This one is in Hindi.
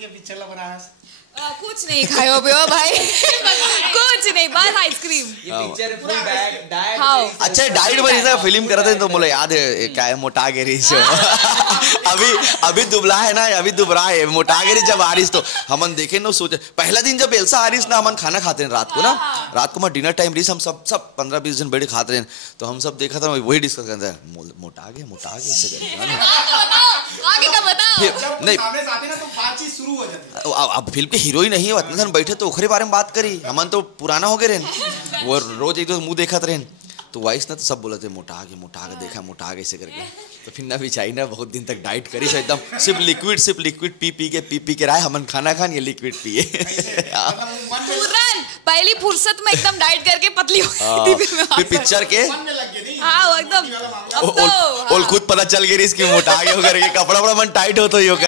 के पिक्चर बनाया? कुछ नहीं खायो पियो भाई कुछ नहीं, बस आइसक्रीम। ये पिक्चर फुल डाइट। अच्छा डाइट बनी था फिल्म करते तो मुझे याद है क्या है मोटा गिरीश अभी दुबला है ना, अभी दुबरा है मोटा गिरीश। जब आरिस तो हमन देखे ना सोचे पहला दिन जब एल्सा आरिस ना हमन खाना खाते हैं रात को ना, रात को मैं डिनर टाइम रही हम सब 15-20 जन बैठ खाते हैं तो हम सब देखा था वही डिस्कस करते हैं मोटा गया आगे का बताओ। नहीं सामने ना तो बातचीत शुरू हो जाती है। अब फिल्म के हीरो ही नहीं है इतने दिन बैठे तो ओखरे बारे में बात करी। हमन तो पुराना हो गए रहन, वो रोज एक मुंह देखत रहन तो वाइस ना तो सब बोलते मोटा आगे देखा मोटा आगे ऐसे करके। तो फिर ना बिचाई ना बहुत दिन तक डाइट करी एकदम सिर्फ लिक्विड पी के राय हमन खाना खान ये लिक्विड पिए। पहली फुर्सत में एकदम डाइट करके पतली हो गई थी फिर पिक्चर के हाँ एकदम खुद पता चल गई इसकी मोटा आगे हो करके कपड़ा बड़ा मन टाइट हो तो